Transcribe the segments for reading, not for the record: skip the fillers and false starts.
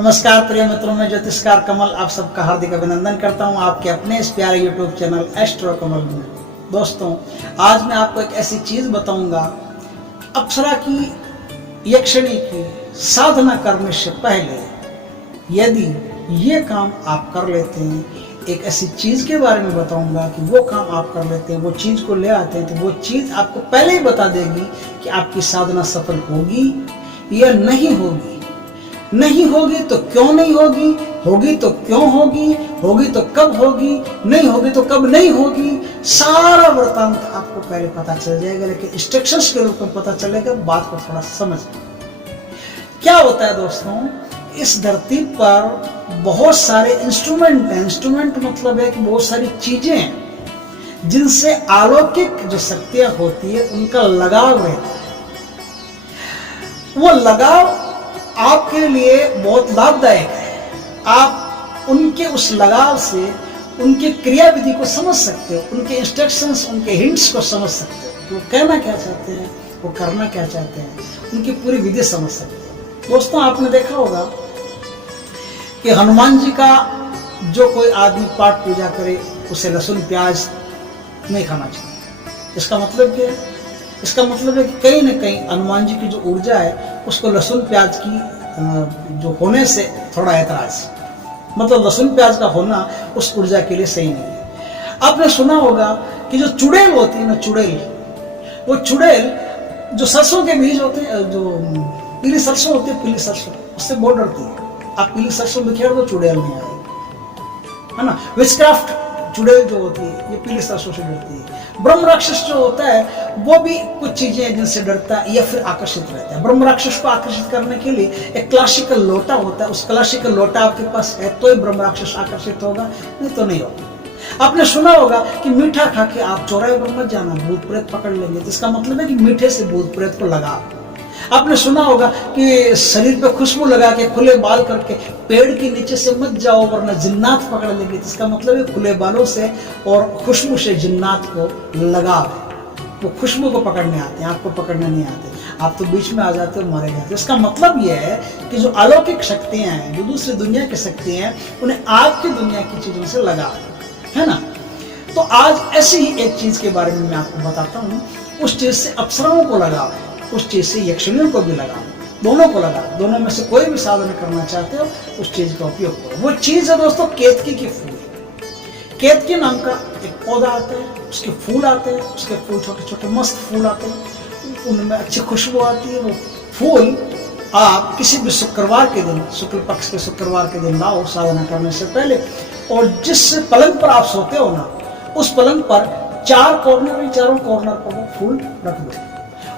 नमस्कार प्रिय मित्रों, मैं ज्योतिषकार कमल आप सबका हार्दिक अभिनंदन करता हूं आपके अपने इस प्यारे यूट्यूब चैनल एस्ट्रो कमल में। दोस्तों, आज मैं आपको एक ऐसी चीज बताऊंगा, अप्सरा की यक्षिणी की साधना करने से पहले यदि ये काम आप कर लेते हैं, एक ऐसी चीज के बारे में बताऊंगा कि वो काम आप कर लेते हैं, वो चीज को ले आते हैं, तो वो चीज आपको पहले ही बता देगी कि आपकी साधना सफल होगी या नहीं होगी। नहीं होगी तो क्यों नहीं होगी, होगी तो क्यों होगी, होगी तो कब होगी, नहीं होगी तो कब नहीं होगी, सारा वृत्तांत आपको पहले पता चल जाएगा, लेकिन इंस्ट्रक्शंस के रूप में पता चलेगा। बात को थोड़ा समझ क्या होता है दोस्तों, इस धरती पर बहुत सारे इंस्ट्रूमेंट हैं। इंस्ट्रूमेंट मतलब है कि बहुत सारी चीजें हैं जिनसे अलौकिक जो शक्तियां होती है उनका लगाव रहता है। वो लगाव आपके लिए बहुत लाभदायक है। आप उनके उस लगाव से उनके क्रियाविधि को समझ सकते हो, उनके इंस्ट्रक्शंस, उनके हिंट्स को समझ सकते हो, वो कहना क्या चाहते हैं, वो करना क्या चाहते हैं, उनकी पूरी विधि समझ सकते हो। दोस्तों, आपने देखा होगा कि हनुमान जी का जो कोई आदमी पाठ पूजा करे उसे लहसुन प्याज नहीं खाना चाहिए। इसका मतलब क्या है? इसका मतलब है कि कहीं ना कहीं हनुमान जी की जो ऊर्जा है उसको लहसुन प्याज की जो होने से थोड़ा ऐतराज, मतलब लहसुन प्याज का होना उस ऊर्जा के लिए सही नहीं है। आपने सुना होगा कि जो चुड़ैल होती है ना, चुड़ैल, वो चुड़ैल जो सरसों के बीज होते हैं, जो पीली सरसों होती है, पीली सरसों, उससे बहुत डरती है। आप पीली सरसों बिखेर दो, चुड़ैल नहीं आएगी, है ना। विचक्राफ्ट चुड़ैल जो होती है ये पीली सरसों से डरती है। ब्रह्म राक्षस जो होता है वो भी कुछ चीजें हैं जिनसे डरता है या फिर आकर्षित रहता है। ब्रह्म राक्षस को आकर्षित करने के लिए एक क्लासिकल लोटा होता है, उस क्लासिकल लोटा आपके पास है तो ही ब्रह्म राक्षस आकर्षित होगा, नहीं तो नहीं होगा। आपने सुना होगा कि मीठा खा के आप चौराहे पर मत जाना, भूत प्रेत पकड़ लेंगे, जिसका मतलब है कि मीठे से भूत प्रेत को लगा। आपने सुना होगा कि शरीर पे खुशबू लगा के खुले बाल करके पेड़ के नीचे से मत जाओ वरना जिन्नात पकड़ लेंगे, जिसका मतलब है खुले बालों से और खुशबू से जिन्नात को लगाव है। वो खुशबू को पकड़ने आते हैं, आपको पकड़ने नहीं आते, आप तो बीच में आ जाते हो, मारे जाते हो। इसका मतलब यह है कि जो अलौकिक शक्तियां हैं, जो दूसरी दुनिया की शक्तियां हैं, उन्हें आपकी दुनिया की चीजों से लगाव है ना। तो आज ऐसी ही एक चीज के बारे में मैं आपको बताता हूँ। उस चीज से अप्सराओं को लगाव है, उस चीज से यक्षिणियों को भी लगाओ, दोनों को लगाओ। दोनों में से कोई भी साधना करना चाहते हो उस चीज का उपयोग करो। वो चीज है दोस्तों केतकी की फूल। केतकी नाम का एक पौधा आता है, उसके फूल आते हैं, उसके फूल छोटे छोटे मस्त फूल आते हैं, उनमें अच्छी खुशबू आती है। वो फूल आप किसी भी शुक्रवार के दिन, शुक्ल पक्ष के शुक्रवार के दिन लाओ साधना करने से पहले, और जिस पलंग पर आप सोते हो ना, उस पलंग पर चारों कॉर्नर पर वो फूल रख दो।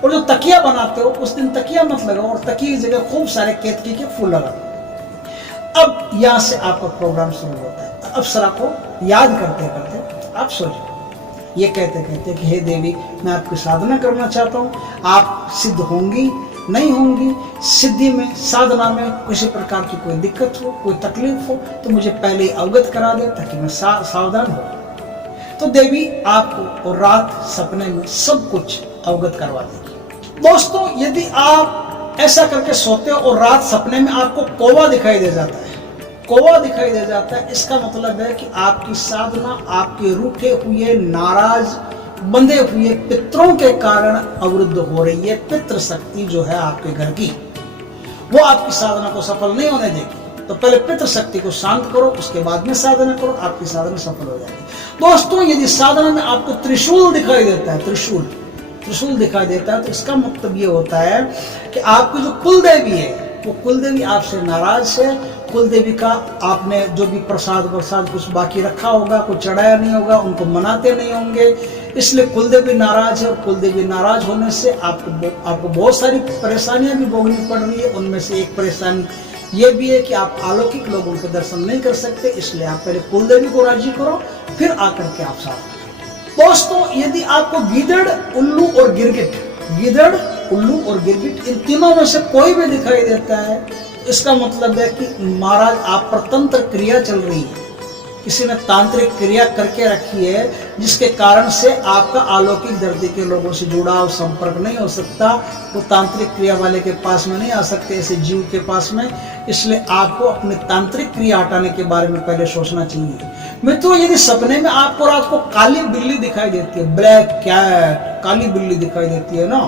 और जो तकिया बनाते हो उस दिन तकिया मत लगाओ, और तकिया की जगह खूब सारे केतकी के फूल लगा दो। अब यहाँ से आपका प्रोग्राम शुरू होता है। अप्सरा को याद करते करते आप सो जाओ, ये कहते कहते कि हे देवी, मैं आपकी साधना करना चाहता हूँ, आप सिद्ध होंगी नहीं होंगी, सिद्धि में, साधना में किसी प्रकार की कोई दिक्कत हो, कोई तकलीफ हो तो मुझे पहले अवगत करा दे ताकि मैं सावधान हो। तो देवी आपको और रात सपने में सब कुछ अवगत करवा देगी। दोस्तों, यदि आप ऐसा करके सोते हो और रात सपने में आपको कौवा दिखाई दे जाता है, कौवा दिखाई दे जाता है, इसका मतलब है कि आपकी साधना आपके रूठे हुए, नाराज, बंधे हुए पितरों के कारण अवरुद्ध हो रही है। पितृ शक्ति जो है आपके घर की, वो आपकी साधना को सफल नहीं होने देगी। तो पहले पितृ शक्ति को शांत करो, उसके बाद में साधना करो, आपकी साधना सफल हो जाएगी। दोस्तों, यदि साधना में आपको त्रिशूल दिखाई देता है, त्रिशूल दिखाई देता है, तो इसका मतलब ये होता है कि आपकी जो कुलदेवी है वो कुलदेवी आपसे नाराज है। कुलदेवी का आपने जो भी प्रसाद कुछ बाकी रखा होगा, कुछ चढ़ाया नहीं होगा, उनको मनाते नहीं होंगे, इसलिए कुलदेवी नाराज है। और कुलदेवी नाराज होने से आपको बहुत सारी परेशानियां भी भोगनी पड़ रही है। उनमें से एक परेशानी ये भी है कि आप अलौकिक लोगों के दर्शन नहीं कर सकते, इसलिए आप पहले कुलदेवी को राजी करो, फिर आकर के आप साधना। दोस्तों, यदि आपको गीदड़, उल्लू और गिरगिट, इन तीनों में से कोई भी दिखाई देता है, तो इसका मतलब है कि महाराज आप पर तंत्र क्रिया चल रही है, किसी ने तांत्रिक क्रिया करके रखी है जिसके कारण से आपका अलौकिक धरती के लोगों से जुड़ाव संपर्क नहीं हो सकता, वो तांत्रिक क्रिया वाले के पास में नहीं आ सकते ऐसे जीव के पास में। इसलिए आपको अपने तांत्रिक क्रिया हटाने के बारे में पहले सोचना चाहिए। मित्रों, यदि सपने में आपको रात को काली बिल्ली दिखाई देती है, ब्लैक कैट, काली बिल्ली दिखाई देती है ना,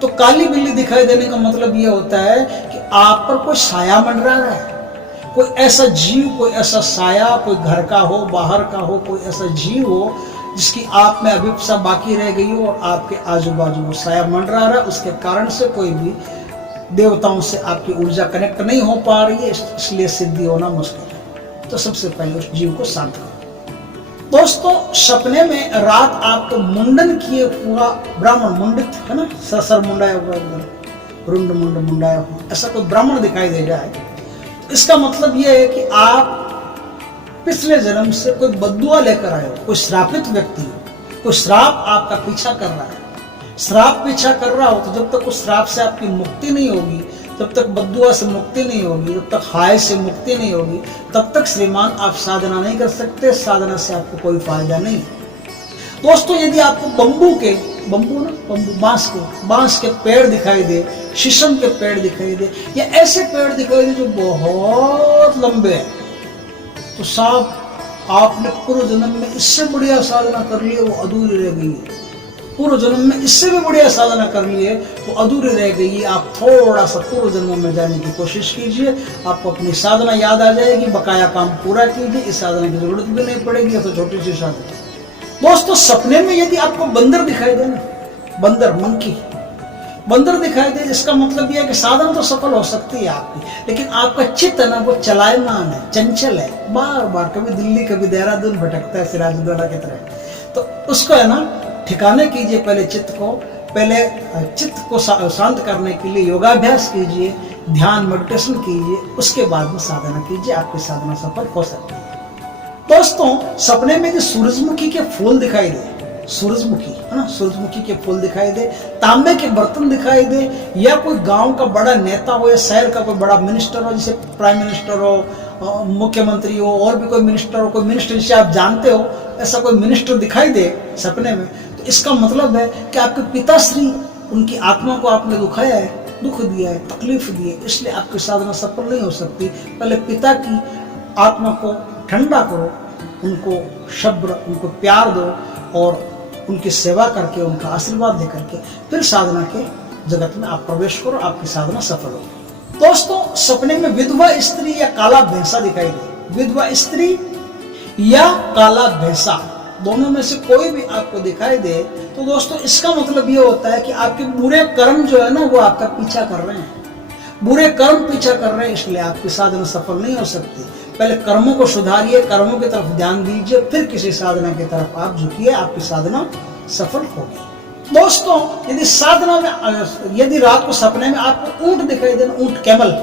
तो काली बिल्ली दिखाई देने का मतलब यह होता है कि आप पर कोई साया मंडरा रहा है। कोई ऐसा जीव, कोई ऐसा साया, कोई घर का हो, बाहर का हो, कोई ऐसा जीव हो जिसकी आप में अभिप्सा बाकी रह गई हो और आपके आजू बाजू वो साया मंडरा रहा है, उसके कारण से कोई भी देवताओं से आपकी ऊर्जा कनेक्ट नहीं हो पा रही है, इसलिए सिद्धि होना मुश्किल है। तो सबसे पहले उस जीव को शांत करो। दोस्तों, सपने में रात आपको मुंडन किए हुआ ब्राह्मण, मुंडित है ना, सर मुंडाया हुआ, एकदम रुंड मुंड मुंडाया हुआ, ऐसा कोई ब्राह्मण दिखाई दे जाए, इसका मतलब यह है कि आप पिछले जन्म से कोई बद्दुआ लेकर आए हो, कोई श्रापित व्यक्ति हो, कोई श्राप आपका पीछा कर रहा है। श्राप पीछा कर रहा हो तो जब तक उस श्राप से आपकी मुक्ति नहीं होगी, जब तक बद्दुआ से मुक्ति नहीं होगी, जब तक हाय से मुक्ति नहीं होगी, तब तक श्रीमान आप साधना नहीं कर सकते। साधना से आपको कोई फायदा नहीं। दोस्तों, यदि आपको बांस के पेड़ दिखाई दे, शीशम के पेड़ दिखाई दे, या ऐसे पेड़ दिखाई दे जो बहुत लंबे हैं, तो साहब आपने पूर्व जन्म में इससे बढ़िया साधना कर ली है, वो अधूरी रह गई है। पूर्व जन्म में इससे भी बढ़िया साधना कर ली है, वो अधूरी रह गई है। आप थोड़ा सा पूर्व जन्म में जाने की कोशिश कीजिए, आपको अपनी साधना याद आ जाएगी, बकाया काम पूरा कीजिए, इस साधना की जरूरत भी नहीं पड़ेगी। तो छोटी सी साधना। दोस्तों, सपने में यदि आपको बंदर दिखाई दे ना, बंदर, मंकी, बंदर दिखाई दे, इसका मतलब यह है कि साधना तो सफल हो सकती है आपकी, लेकिन आपका चित्त है ना वो चलायमान है, चंचल है, बार बार कभी दिल्ली कभी देहरादून भटकता है सिराजुद्दौला की तरह। तो उसको है ना ठिकाने कीजिए, पहले चित्त को शांत करने के लिए योगाभ्यास कीजिए, ध्यान मेडिटेशन कीजिए, उसके बाद में साधना कीजिए, आपकी साधना सफल हो सकती है। दोस्तों, सपने में जो सूरजमुखी के फूल दिखाई दे, सूरजमुखी है ना, सूरजमुखी के फूल दिखाई दे, तांबे के बर्तन दिखाई दे, या कोई गांव का बड़ा नेता हो या शहर का कोई बड़ा मिनिस्टर हो, जैसे प्राइम मिनिस्टर हो, मुख्यमंत्री हो, और भी कोई मिनिस्टर हो, कोई मिनिस्टर जिसे आप जानते हो, ऐसा कोई मिनिस्टर दिखाई दे सपने में, तो इसका मतलब है कि आपके पिताश्री, उनकी आत्मा को आपने दुखाया है, दुख दिया है, तकलीफ दी है, इसलिए आपकी साधना सफल नहीं हो सकती। पहले पिता की आत्मा को ठंडा करो, उनको सब्र, उनको प्यार दो, और उनकी सेवा करके, उनका आशीर्वाद दे करके फिर साधना के जगत में आप प्रवेश करो, आपकी साधना सफल होगी। दोस्तों, सपने में विधवा स्त्री या काला भैंसा दिखाई दे, विधवा स्त्री या काला भैंसा, दोनों में से कोई भी आपको दिखाई दे, तो दोस्तों इसका मतलब ये होता है कि आपके बुरे कर्म जो है ना वो आपका पीछा कर रहे हैं, बुरे कर्म पीछा कर रहे हैं, इसलिए आपकी साधना सफल नहीं हो सकती। पहले कर्मों को सुधारिए, कर्मों की तरफ ध्यान दीजिए, फिर किसी साधना की तरफ आप झुकिए, आपकी साधना सफल होगी। दोस्तों, यदि साधना में, यदि रात को सपने में आपको ऊंट दिखाई दे, ऊंट, कैमल,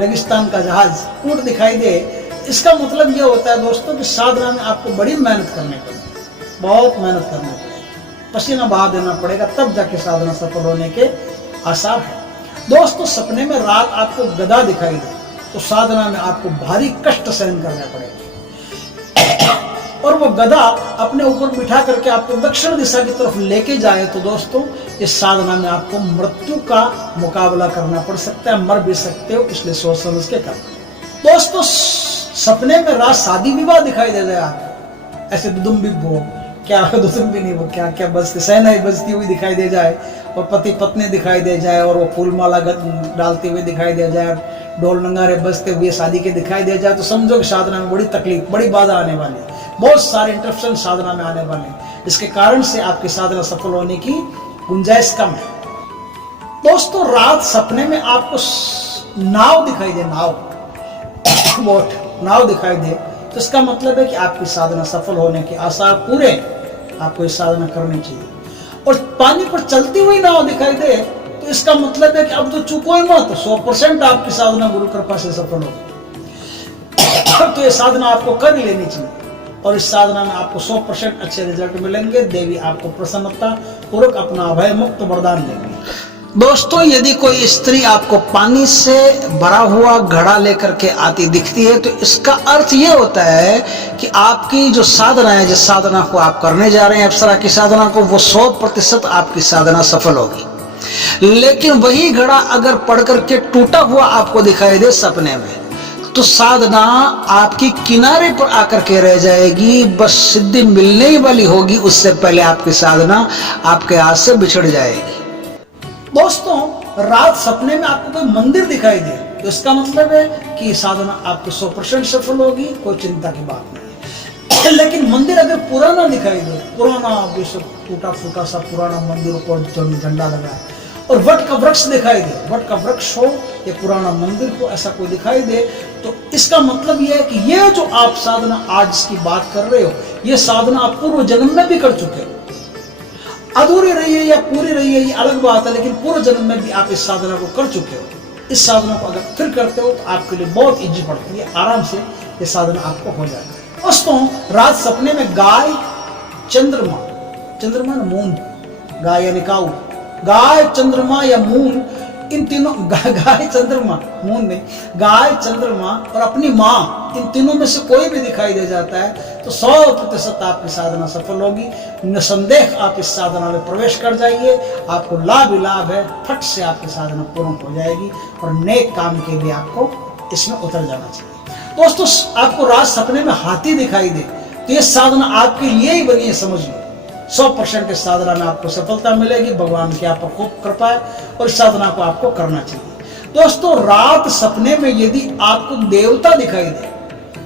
रेगिस्तान का जहाज, ऊंट दिखाई दे, इसका मतलब यह होता है दोस्तों कि साधना में आपको बड़ी मेहनत करनी पड़ेगी, बहुत मेहनत करना पड़ेगा, पसीना बहा देना पड़ेगा, तब जाके साधना सफल होने के आसार है। दोस्तों, सपने में रात आपको गदा दिखाई दे, तो साधना में आपको भारी कष्ट सहन करना पड़ेगा, और वो गदा अपने ऊपर बिठा करके आपको दक्षिण दिशा की तरफ लेके जाए, तो दोस्तों इस साधना में आपको मृत्यु का मुकाबला करना पड़ सकता है, मर भी सकते हो, इसलिए सोच समझ के करना। दोस्तों, सपने में रात शादी विवाह दिखाई दे जाए आपको, ऐसे दुदुम्बी वो क्या, दुदुम्बी नहीं, वो क्या क्या बजती, सहनाई बजती हुई दिखाई दे जाए, और पति पत्नी दिखाई दे जाए, और वो फूल माला डालते हुए दिखाई दे जाए, ढोल नगारे बजते हुए शादी के दिखाई दे जाए, तो समझो कि साधना में बड़ी तकलीफ, बड़ी बाधा आने वाली है, बहुत सारे इंटरप्शन साधना में आने वाले हैं, इसके कारण से आपकी साधना सफल होने की गुंजाइश कम है। दोस्तों, रात सपने में आपको नाव दिखाई दे, बोट, नाव दिखाई दे, तो इसका मतलब है कि आपकी साधना सफल होने के आसार पूरे, आपको इस साधना करनी चाहिए। और पानी पर चलती हुई नाव दिखाई दे, तो इसका मतलब है कि अब तो चुको ही मत, 100% आपकी साधना गुरु कृपा से सफल होगी। तो ये साधना आपको कर लेनी चाहिए, और इस साधना में आपको 100% अच्छे रिजल्ट मिलेंगे। देवी आपको प्रसन्नता पूर्वक अपना अभय मुक्त वरदान देंगे। दोस्तों, यदि कोई स्त्री आपको पानी से भरा हुआ घड़ा लेकर के आती दिखती है तो इसका अर्थ यह होता है कि आपकी जो साधना है, जिस साधना को आप करने जा रहे हैं, अप्सरा की साधना को, वो 100% आपकी साधना सफल होगी। लेकिन वही घड़ा अगर पढ़ करके टूटा हुआ आपको दिखाई दे सपने में, तो साधना आपकी किनारे पर आकर के रह जाएगी, बस सिद्धि मिलने ही वाली होगी, उससे पहले आपकी साधना आपके हाथ से बिछड़ जाएगी। दोस्तों, रात सपने में आपको कोई मंदिर दिखाई दे तो इसका मतलब है कि साधना आपकी 100% सफल होगी, कोई चिंता की बात नहीं है। लेकिन मंदिर अगर पुराना दिखाई दे, पुराना विश्व टूटा फूटा सा पुराना मंदिर, ऊपर झंडा लगा है, और वट का वृक्ष दिखाई दे, वट का वृक्ष हो या पुराना मंदिर हो, ऐसा कोई दिखाई दे, तो इसका मतलब यह है कि ये जो आप साधना आज इसकी बात कर रहे हो, ये साधना आप पूर्व जन्म में भी कर चुके हो। अधूरी रही है या पूरी रही है ये अलग बात है, लेकिन पूर्व जन्म में भी आप इस साधना को कर चुके हो। इस साधना को अगर फिर करते हो तो आपके लिए बहुत इजी पड़ती है, आराम से ये साधना आपको हो जाएगी। दोस्तों, रात सपने में गाय, चंद्रमा, चंद्रमा ना मून, गाय यानी काऊ, गाय, चंद्रमा या मून, इन तीनों, गाय, चंद्रमा, मून नहीं, गाय, चंद्रमा और अपनी माँ, इन तीनों में से कोई भी दिखाई दे जाता है तो 100% आपकी साधना सफल होगी। निसंदेह आप इस साधना में प्रवेश कर जाइए, आपको लाभ ही लाभ है, फट से आपकी साधना पूर्ण हो जाएगी और नेक काम के लिए आपको इसमें उतर जाना चाहिए। दोस्तों, आपको रात सपने में हाथी दिखाई दे तो ये साधना आपके लिए ही बनी है, समझ लो। 100% इस साधना में आपको सफलता मिलेगी, भगवान की आप पर खूब कृपा है और इस साधना को आपको करना चाहिए। दोस्तों, रात सपने में यदि आपको देवता दिखाई दे,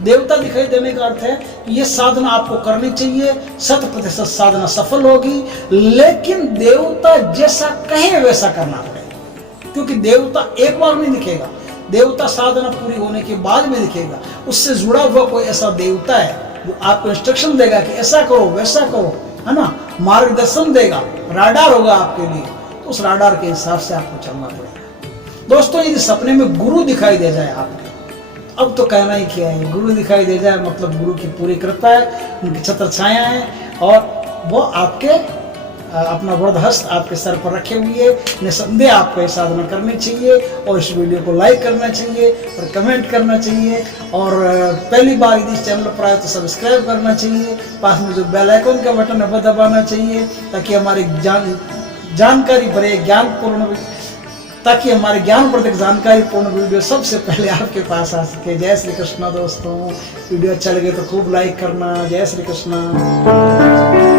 देवता दिखाई देने का अर्थ है कि ये साधना आपको करनी चाहिए, 100% साधना सफल होगी, लेकिन देवता जैसा कहे वैसा करना पड़ेगा, क्योंकि देवता एक बार नहीं दिखेगा, देवता साधना पूरी होने के बाद में दिखेगा। उससे जुड़ा हुआ कोई ऐसा देवता है जो आपको इंस्ट्रक्शन देगा कि ऐसा करो वैसा करो, है ना, मार्गदर्शन देगा, राडार होगा आपके लिए, तो उस राडार के हिसाब से आपको चलना पड़ेगा। दोस्तों, यदि सपने में गुरु दिखाई दे जाए आपको, अब तो कहना ही क्या है, गुरु दिखाई दे जाए मतलब गुरु की पूरी कृपा है, उनकी छत्र छाया है और वो आपके अपना वरद हस्त आपके सर पर रखे हुए है। निसंदेह आपको ये साधना करनी चाहिए और इस वीडियो को लाइक करना चाहिए और कमेंट करना चाहिए, और पहली बार यदि इस चैनल पर आए तो सब्सक्राइब करना चाहिए, पास में जो बेल आइकन का बटन है वो दबाना चाहिए, ताकि हमारी जानकारी भरे ज्ञानपूर्ण, ताकि हमारे ज्ञानवर्धक जानकारी पूर्ण वीडियो सबसे पहले आपके पास आ सके। जय श्री कृष्णा। दोस्तों, वीडियो अच्छा लगे तो खूब लाइक करना। जय श्री कृष्णा।